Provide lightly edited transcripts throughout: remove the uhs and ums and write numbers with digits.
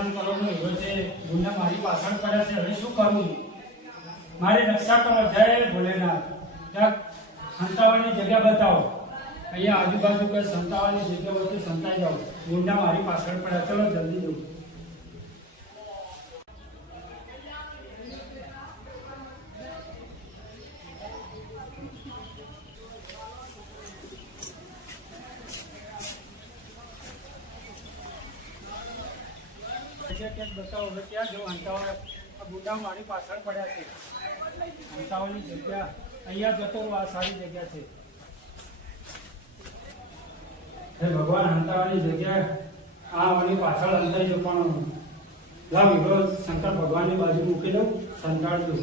3 કરોડનો હીરો છે, ગુંડા મારી પાછળ પડ્યા છે, હવે શું કરું? મારી રક્ષા કરો, જય ભોલેનાથ. ક્યાંક સંતાવાની જગ્યા બતાવો. અહીંયા આજુબાજુ કોઈ સંતાવાની જગ્યા હોય તો સંતાઈ જાઓ. ગુંડા મારી પાછળ પડ્યા, ચલો જલ્દી જવું. બતાવો હવે ક્યાં જવું? અંતાવા ગુંડા મારી પાછળ પડ્યા છે. અંતાવાની જગ્યા અહીંયા જતો રહો, આ સારી જગ્યા છે. હે ભગવાન, અંતાવાની જગ્યા આ મારી પાછળ અંતાઈ જો, પણ લાવ હીરો શંકર ભગવાનની બાજુ મૂકી દઉં, સંતાડજો.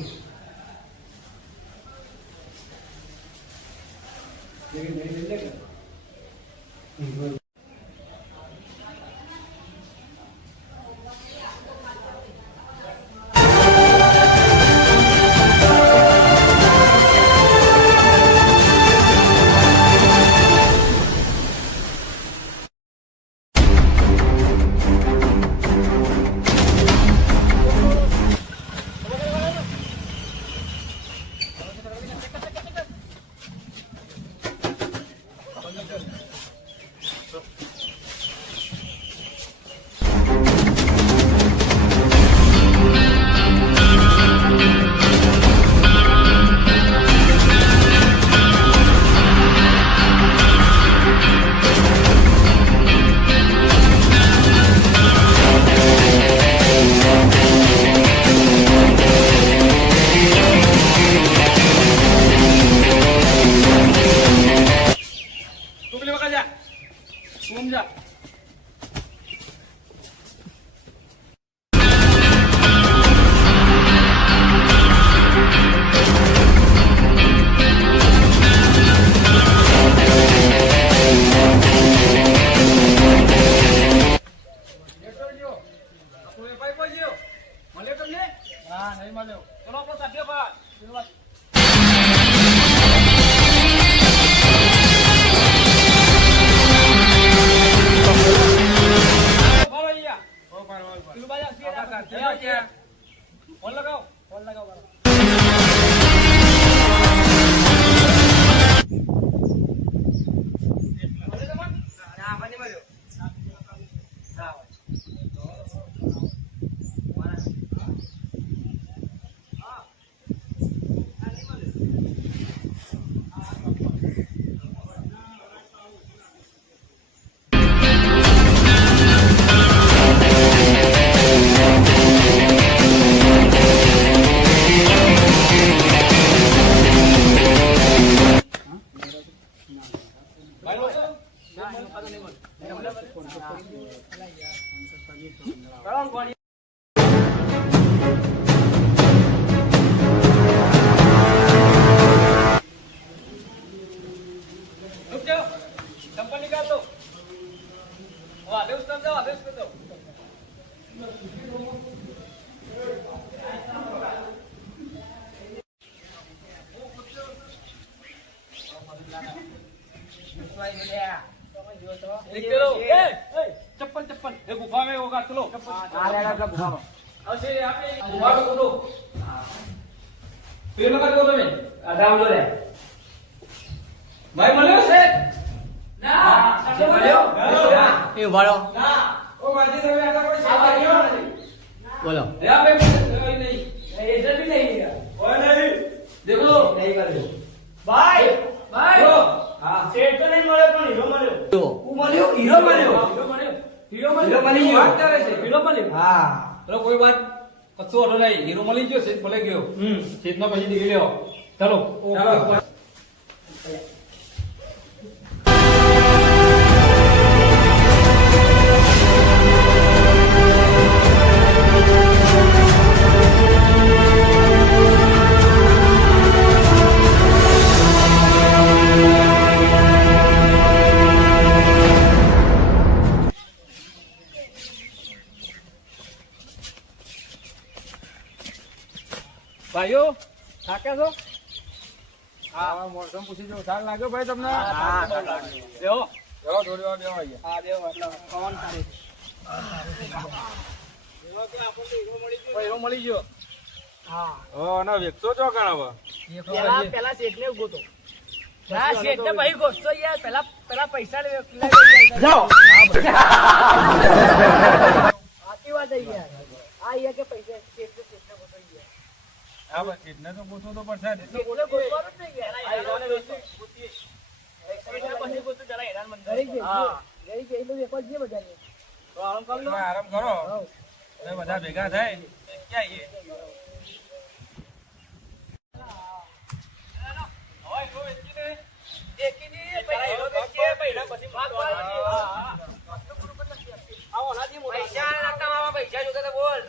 चप्पल चप्पल गुफा में होगा, चलो गुफा में पेड़ लगा दो तुम्हें आराम लो रे भाई મળ્યો છે ના મળ્યો એ ઉભારો ના ઓ માજી તમે આટલા કોઈ સેવા કર્યો નથી બોલો રે આ ભાઈ નહીં इधर भी नहीं है कोई नहीं देखो नहीं कर दो भाई भाई हां सेट तो नहीं મળ્યો પણ હીરો મળ્યો હું મળ્યો હીરો મળ્યો હીરો મળી વાત કરે છે હીરો મળ્યો હા ચલો કોઈ વાત કચ્છો ઓલો નહીં હીરો મળી ગયો છે ભલે ગયો ચેતના પછી નીકળી લેવો ચલો ચાલો ભાઈઓ થાક્યા છો? હા મોસમ પૂછી જો થાક લાગ્યો ભાઈ તમને? હા દેવો દેવો થોડી વાર દેવો અહીંયા હા દેવો એટલે પવન કરે પૈરો મળી ગયો. હા. ના વેચતો છો કાણ હવે પેલા શેઠને ગોતો. હા, શેઠને પછી ગોતશો યાર. પેલા પૈસા જાઓ. સાચી વાત છે યાર. આ યાર કે પૈસા શેઠને ગોતો યાર. હા બસ એટલે તો ગોતો તો પડશે જ. શેઠને ગોતવાનું જ નહીં યાર. શેઠને પછી ગોતો જરા હેરાન મંદ. હા. તમે આરામ કરો હવે બધા ભેગા થાય ક્યાં આવીએ પૈસા જોતા બોલ.